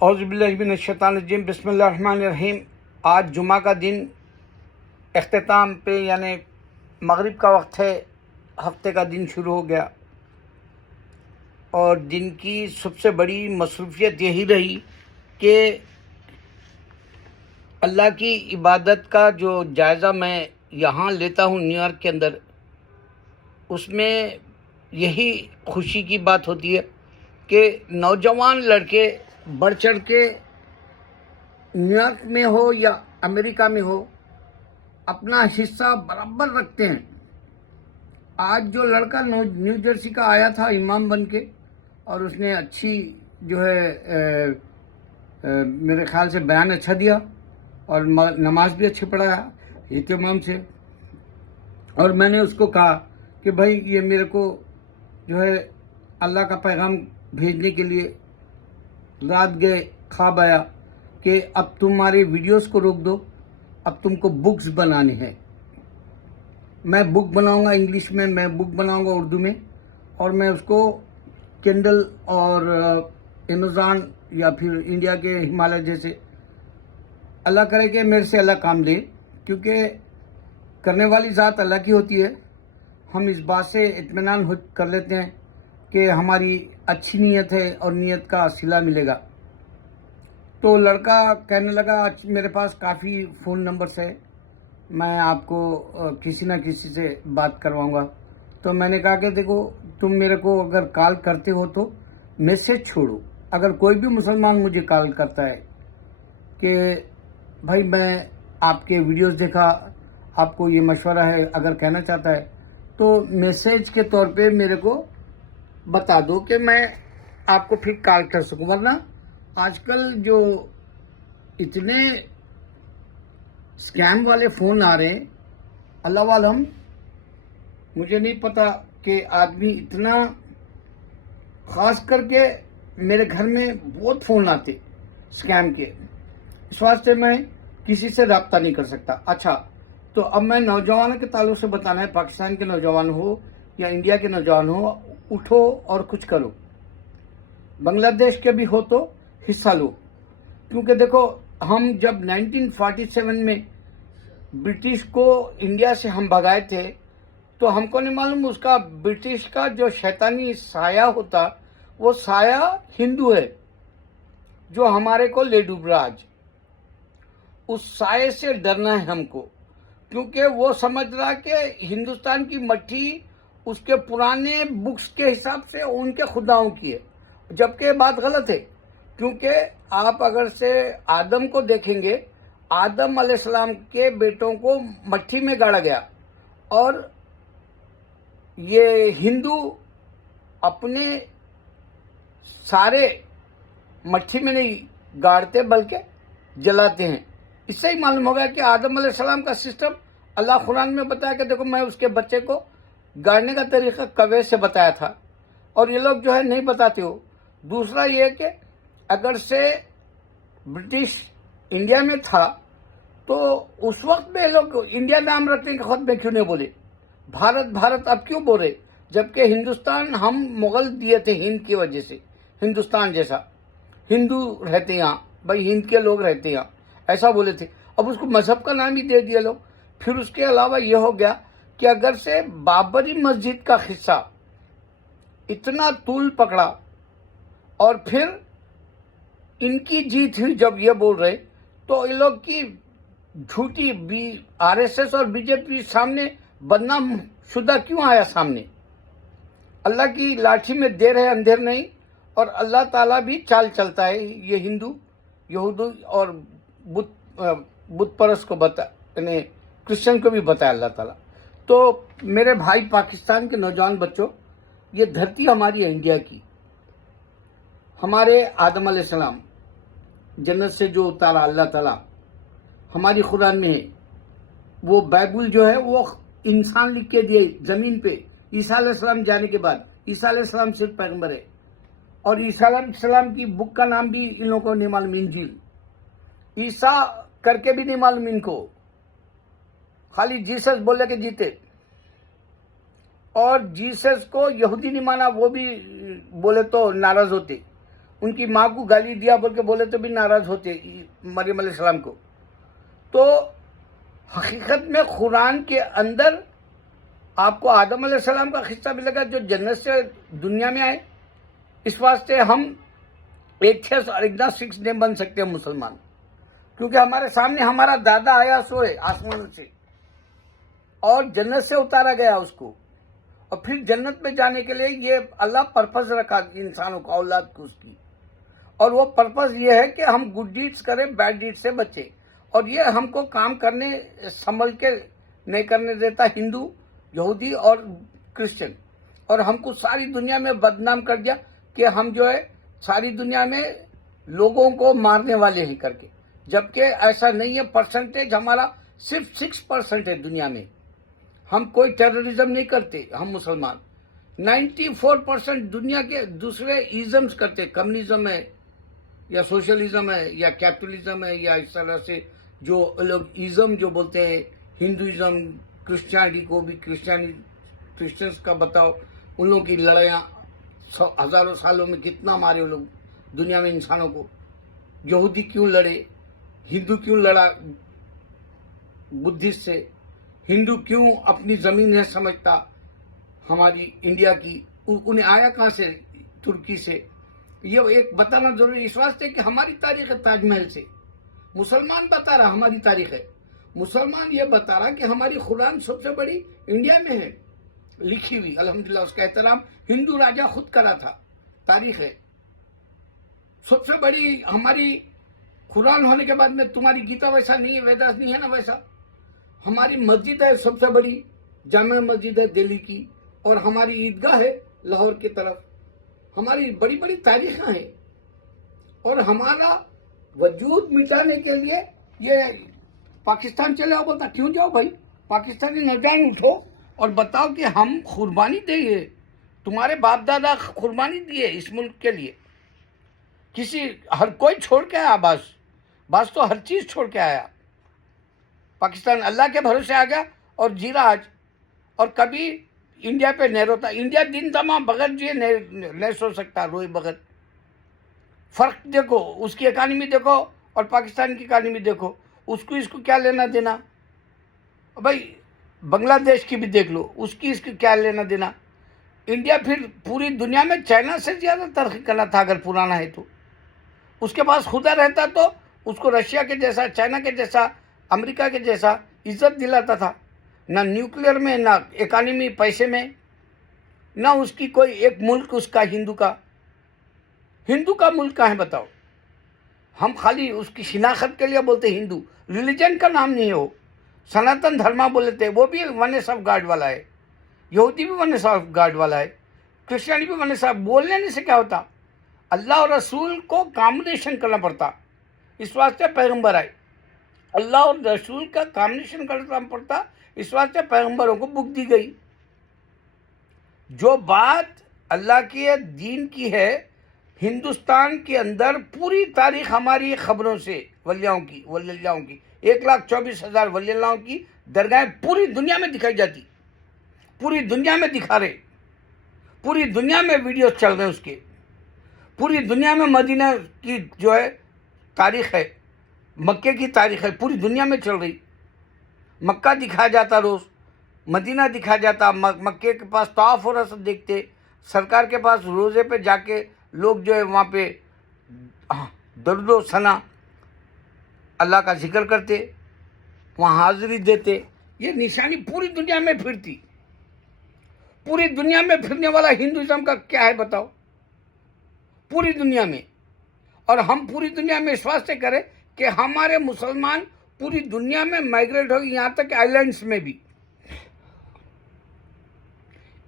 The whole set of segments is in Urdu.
اعوذ باللہ من الشیطان الرجیم، بسم اللہ الرحمن الرحیم۔ آج جمعہ کا دن اختتام پہ یعنی مغرب کا وقت ہے، ہفتے کا دن شروع ہو گیا اور دن کی سب سے بڑی مصروفیت یہی رہی کہ اللہ کی عبادت کا جو جائزہ میں یہاں لیتا ہوں نیو یارک کے اندر، اس میں یہی خوشی کی بات ہوتی ہے کہ نوجوان لڑکے بڑھ چڑھ کے نیو یارک میں ہو یا امریکہ میں ہو اپنا حصہ برابر رکھتے ہیں۔ آج جو لڑکا نیو جرسی کا آیا تھا امام بن کے، اور اس نے اچھی جو ہے میرے خیال سے بیان اچھا دیا اور نماز بھی اچھے پڑھایا اہتمام سے، اور میں نے اس کو کہا کہ بھائی یہ میرے کو جو ہے اللہ کا پیغام بھیجنے کے لیے رات گئے، خواب آیا کہ اب تمہارے ویڈیوز کو روک دو، اب تم کو بکس بنانے ہیں۔ میں بک بناؤں گا انگلش میں، میں بک بناؤں گا اردو میں، اور میں اس کو کینڈل اور امیزون یا پھر انڈیا کے ہمالیہ جیسے، اللہ کرے کہ میرے سے اللہ کام لے، کیونکہ کرنے والی ذات اللہ کی ہوتی ہے۔ ہم اس بات سے اطمینان کر لیتے ہیں کہ ہماری اچھی نیت ہے اور نیت کا صلہ ملے گا۔ تو لڑکا کہنے لگا میرے پاس کافی فون نمبرز ہے، میں آپ کو کسی نہ کسی سے بات کرواؤں گا۔ تو میں نے کہا کہ دیکھو، تم میرے کو اگر کال کرتے ہو تو میسج چھوڑو۔ اگر کوئی بھی مسلمان مجھے کال کرتا ہے کہ بھائی میں آپ کے ویڈیوز دیکھا، آپ کو یہ مشورہ ہے، اگر کہنا چاہتا ہے تو میسج کے طور پہ میرے کو بتا دو کہ میں آپ کو پھر کال کر سکوں۔ ورنہ آج کل جو اتنے اسکیم والے فون آ رہے ہیں، اللہ عالم، مجھے نہیں پتا کہ آدمی اتنا، خاص کر کے میرے گھر میں بہت فون آتے اسکیم کے، اس واسطے میں کسی سے رابطہ نہیں کر سکتا۔ اچھا، تو اب میں نوجوانوں کے تعلق سے بتانا ہے، پاکستان کے نوجوان ہو یا انڈیا کے نوجوان ہو، اٹھو اور کچھ کرو۔ بنگلہ دیش کے بھی ہو تو حصہ لو، کیونکہ دیکھو ہم جب 1947 میں برٹش کو انڈیا سے ہم بھگائے تھے تو ہم کو نہیں معلوم اس کا برٹش کا جو شیطانی سایہ ہوتا، وہ سایہ ہندو ہے جو ہمارے کو لے ڈوب رہا۔ آج اس سائے سے ڈرنا ہے ہم کو، کیونکہ وہ سمجھ رہا کہ ہندوستان کی مٹی اس کے پرانے بکس کے حساب سے ان کے خداؤں کی ہے، جبکہ یہ بات غلط ہے۔ کیونکہ آپ اگر سے آدم کو دیکھیں گے، آدم علیہ السلام کے بیٹوں کو مٹی میں گاڑا گیا، اور یہ ہندو اپنے سارے مٹی میں نہیں گاڑتے بلکہ جلاتے ہیں۔ اس سے ہی معلوم ہوگا کہ آدم علیہ السلام کا سسٹم اللہ قرآن میں بتایا کہ دیکھو میں اس کے بچے کو گاڑنے کا طریقہ کوے سے بتایا تھا، اور یہ لوگ جو ہے نہیں بتاتے ہو۔ دوسرا یہ کہ اگر سے برٹش انڈیا میں تھا تو اس وقت میں لوگ انڈیا نام رکھنے کے خود میں کیوں نہیں بولے؟ بھارت بھارت اب کیوں بول رہے؟ جبکہ ہندوستان ہم مغل دیے تھے ہند کی وجہ سے، ہندوستان جیسا ہندو رہتے یہاں، بھائی ہند کے لوگ رہتے یہاں، ایسا بولے تھے۔ اب اس کو مذہب کا نام ہی دے دیا لوگ۔ پھر اس کے علاوہ یہ ہو گیا کہ اگر سے بابری مسجد کا قصہ اتنا طول پکڑا اور پھر ان کی جیت ہوئی جب یہ بول رہے، تو ان لوگ کی جھوٹی آر ایس ایس اور بی جے پی سامنے بدنام شدہ کیوں آیا سامنے؟ اللہ کی لاٹھی میں دیر ہے اندھیر نہیں، اور اللہ تعالیٰ بھی چال چلتا ہے۔ یہ ہندو یہودی اور بت پرست کو بتا، یعنی کرسچن کو بھی بتایا اللہ تعالیٰ۔ تو میرے بھائی پاکستان کے نوجوان بچوں، یہ دھرتی ہماری ہے انڈیا کی۔ ہمارے آدم علیہ السلام جنت سے جو اتارا اللہ تعالیٰ، ہماری قرآن میں ہے۔ وہ بائبل جو ہے وہ انسان لکھ کے دیے زمین پہ، عیسیٰ علیہ السلام جانے کے بعد۔ عیسیٰ علیہ السلام صرف پیغمبر ہے، اور عیسیٰ علیہ السلام کی بک کا نام بھی ان لوگوں کو نہیں معلوم، انجیل۔ عیسیٰ کر کے بھی نہیں معلوم ان کو، خالی جیسس بولے کہ جیتے، اور جیسس کو یہودی نہیں مانا، وہ بھی بولے تو ناراض ہوتے، ان کی ماں کو گالی دیا بول کے بولے تو بھی ناراض ہوتے مریم علیہ السلام کو. تو حقیقت میں قرآن کے اندر آپ کو آدم علیہ السلام کا قصہ بھی لگا جو جنت سے دنیا میں آئے. اس واسطے ہم ایک 6 اور ایک 6 نہیں بن سکتے مسلمان، کیونکہ ہمارے سامنے ہمارا دادا آیا سوئے آسمان سے اور جنت سے اتارا گیا اس کو، اور پھر جنت میں جانے کے لیے یہ اللہ پرپز رکھا انسانوں کو، اولاد کو اس کی، اور وہ پرپز یہ ہے کہ ہم گڈ ڈیڈز کریں، بیڈ ڈیڈ سے بچے. اور یہ ہم کو کام کرنے سنبھل کے نہیں کرنے دیتا ہندو، یہودی اور کرسچن، اور ہم کو ساری دنیا میں بدنام کر دیا کہ ہم جو ہے ساری دنیا میں لوگوں کو مارنے والے ہی کر کے، جبکہ ایسا نہیں ہے. پرسنٹیج ہمارا صرف 6% ہے دنیا میں. ہم کوئی ٹیررزم نہیں کرتے ہم مسلمان. 94% دنیا کے دوسرے ایزمز کرتے، کمیونزم ہے یا سوشلزم ہے یا کیپٹلزم ہے یا اس طرح سے جو لوگ ایزم جو بولتے ہیں، ہندوازم، کرسچینٹی کو بھی کرسچنس کا بتاؤ، ان لوگوں کی لڑائیاں ہزاروں سالوں میں کتنا مارے وہ لوگ دنیا میں انسانوں کو. یہودی کیوں لڑے، ہندو کیوں لڑا بدھسٹ سے، ہندو کیوں اپنی زمین ہے سمجھتا ہماری انڈیا کی، انہیں آیا کہاں سے؟ ترکی سے. یہ ایک بتانا ضروری اس واسطے کہ ہماری تاریخ ہے تاج محل سے. مسلمان بتا رہا ہماری تاریخ ہے، مسلمان یہ بتا رہا کہ ہماری قرآن سب سے بڑی انڈیا میں ہے لکھی ہوئی، الحمدللہ اس کا احترام ہندو راجا خود کرا تھا، تاریخ ہے. سب سے بڑی ہماری قرآن ہونے کے بعد میں تمہاری گیتا ویسا نہیں ہے، ویداس نہیں ہے نا ویسا. ہماری مسجد ہے سب سے بڑی، جامع مسجد ہے دہلی کی، اور ہماری عیدگاہ ہے لاہور کی طرف. ہماری بڑی بڑی تاریخیں ہیں، اور ہمارا وجود مٹانے کے لیے یہ پاکستان چلے آؤ. بولتا کیوں جاؤ بھائی، پاکستانی نوجوان اٹھو اور بتاؤ کہ ہم قربانی دیں، تمہارے باپ دادا قربانی دیے اس ملک کے لیے. ہر کوئی چھوڑ کے آیا، باس تو ہر چیز چھوڑ کے آیا. پاکستان اللہ کے بھروسے آ گیا اور جی رہا آج، اور کبھی انڈیا پہ نہیں روتا. انڈیا دن تمام بغیر جیے نہیں سو سکتا، روئے بغیر. فرق دیکھو، اس کی اکانومی دیکھو اور پاکستان کی اکانومی دیکھو، اس کو کیا لینا دینا. بھائی بنگلہ دیش کی بھی دیکھ لو، اس کی کیا لینا دینا. انڈیا پھر پوری دنیا میں چائنا سے زیادہ ترقی کرنا تھا اگر پرانا ہے تو. اس کے پاس خدا رہتا تو اس کو رشیا کے جیسا، چائنا کے جیسا، امریکہ کے جیسا عزت دلاتا تھا. نہ نیوکلیئر میں، نہ اکانومی پیسے میں، نہ اس کی کوئی ایک ملک اس کا ہندو کا ملک کہاں ہے بتاؤ. ہم خالی اس کی شناخت کے لیے بولتے ہندو، ریلیجن کا نام نہیں ہے وہ. سناتن دھرما بولتے، وہ بھی ونس آف گاڈ والا ہے. یہودی بھی ونس آف گاڈ والا ہے. کرسچینٹی بھی ونس آف. بولنے سے کیا ہوتا؟ اللہ اور رسول کو کامبینیشن کرنا پڑتا. اس واسطے پیغمبر آئے، اللہ اور رسول کا کامبینیشن کرنا پڑتا. اس واسطے پیغمبروں کو بک دی گئی. جو بات اللہ کے دین کی ہے، ہندوستان کے اندر پوری تاریخ ہماری خبروں سے ولی اللہ کی 1,24,000 ولی اللہ کی درگاہیں پوری دنیا میں دکھائی جاتی، پوری دنیا میں دکھا رہے، پوری دنیا میں ویڈیوز چل رہے ہیں اس کے. پوری دنیا میں مدینہ کی جو ہے تاریخ ہے، مکے کی تاریخ ہے، پوری دنیا میں چل رہی. مکہ دکھایا جاتا روز، مدینہ دکھایا جاتا، مکے کے پاس طواف و رسم دیکھتے، سرکار کے پاس روزے پہ جا کے لوگ جو ہے وہاں پہ درود و ثنا اللہ کا ذکر کرتے، وہاں حاضری دیتے. یہ نشانی پوری دنیا میں پھرتی. پوری دنیا میں پھرنے والا ہندوازم کا کیا ہے بتاؤ، پوری دنیا میں. اور ہم پوری دنیا میں اس واسطے کریں کہ ہمارے مسلمان پوری دنیا میں مائگریٹ ہو گئے، یہاں تک کہ آئی لینڈس میں بھی.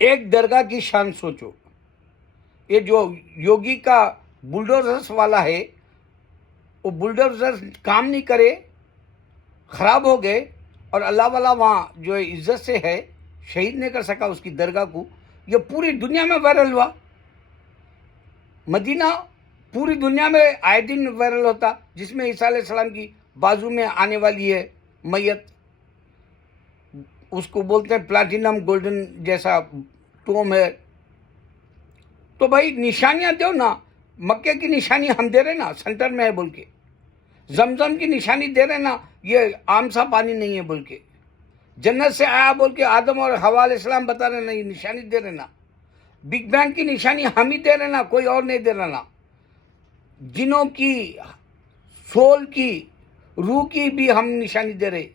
ایک درگاہ کی شان سوچو، یہ جو یوگی کا بلڈوزرز والا ہے، وہ بلڈوزر کام نہیں کرے، خراب ہو گئے، اور اللہ والا وہاں جو عزت سے ہے شہید نہیں کر سکا اس کی درگاہ کو. یہ پوری دنیا میں وائرل ہوا. مدینہ پوری دنیا میں آئے دن وائرل ہوتا، جس میں عیسیٰ علیہ السلام کی بازو میں آنے والی ہے میت. اس کو بولتے ہیں پلاٹینم گولڈن جیسا ٹوم ہے. تو بھائی نشانیاں دو نا. مکے کی نشانی ہم دے رہے نا، سینٹر میں ہے بول کے. زمزم کی نشانی دے رہے نا، یہ عام سا پانی نہیں ہے بول کے. جنت سے آیا بول کے آدم اور حوا علیہ السلام بتا رہے نا، یہ نشانی دے رہے نا. بگ بینگ کی نشانی ہم ہی دے رہے نا، کوئی اور نہیں دے رہا نا. جنوں کی، سول کی، روح کی بھی ہم نشانی دے رہے.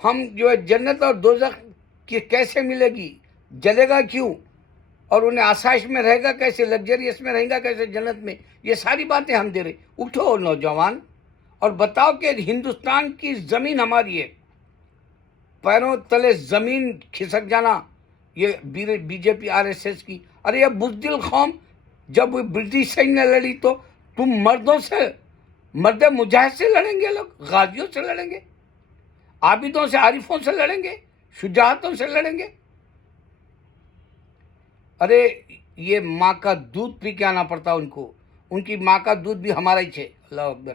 ہم جو ہے جنت اور دوزخ کی کیسے ملے گی، جلے گا کیوں، اور انہیں آسائش میں رہے گا کیسے، لگزریس میں رہے گا کیسے جنت میں، یہ ساری باتیں ہم دے رہے. اٹھو نوجوان اور بتاؤ کہ ہندوستان کی زمین ہماری ہے. پیروں تلے زمین کھسک جانا یہ B J P R S S کی. ارے یہ بزدل قوم، جب برٹش سے نے لڑی تو تم مردوں سے، مرد مجاہد سے لڑیں گے، لوگ غازیوں سے لڑیں گے، عابدوں سے، عارفوں سے لڑیں گے، شجاعتوں سے لڑیں گے. ارے یہ ماں کا دودھ پی کے آنا پڑتا ان کو، ان کی ماں کا دودھ بھی ہمارا ہی ہے. اللہ اکبر.